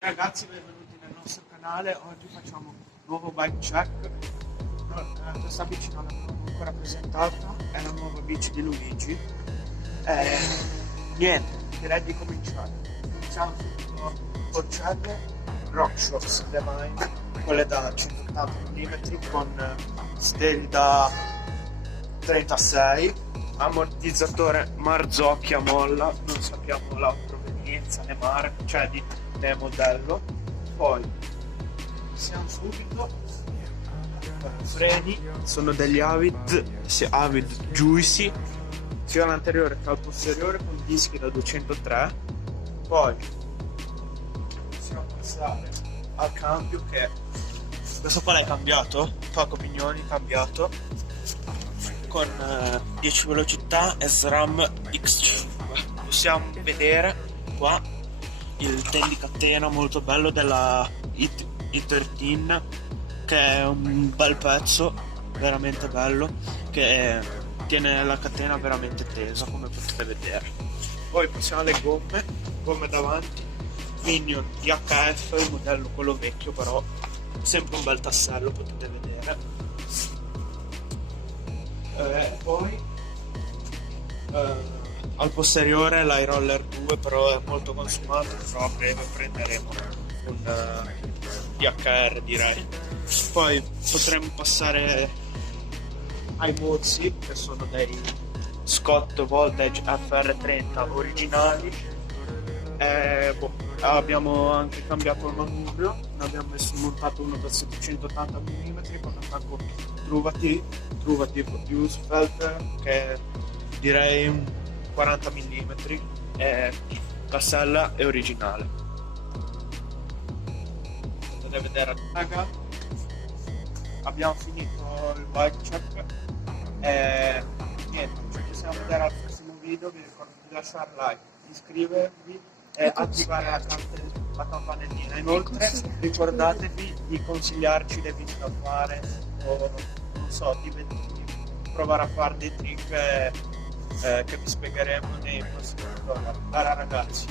Ragazzi, benvenuti nel nostro canale. Oggi facciamo un nuovo bike check. Questa bici non l'abbiamo ancora presentata, è la nuova bici di Luigi. Niente, direi di cominciare. Iniziamo subito Porcelle Rockshocks Divine, quelle da 180 mm con steli da 36, ammortizzatore Marzocchi a molla, non sappiamo la provenienza né marca, cioè né modello. Poi siamo subito freni, sono degli Avid Juicy sia all'anteriore che al posteriore con dischi da 203. Poi possiamo passare al cambio, che questo qua l'hai cambiato, Paco Pignoni cambiato con 10 velocità e SRAM X5. Possiamo vedere qua il ten di catena molto bello della E13, che è un bel pezzo, veramente bello, che tiene la catena veramente tesa, come potete vedere. Poi passiamo alle gomme davanti, Minion DHF, il modello quello vecchio, però sempre un bel tassello, potete vedere. Poi al posteriore l'I-Roller 2, però è molto consumato, però a breve prenderemo un DHR, direi. Poi potremmo passare ai mozzi, che sono dei Scott Voltage FR30 originali. Abbiamo anche cambiato il manubrio, ne abbiamo montato uno da 780 mm con attacco Truvative Usefeld, che direi un 40 mm, e cassella è originale. Potete vedere la tag. Abbiamo finito il bike check e niente, ci possiamo vedere al prossimo video. Vi ricordo di lasciare like, iscrivervi e attivare la campanellina. Inoltre ricordatevi di consigliarci dei video da fare, o non so, di provare a fare dei trick che vi spiegheremo nei prossimi video. Allora ragazzi,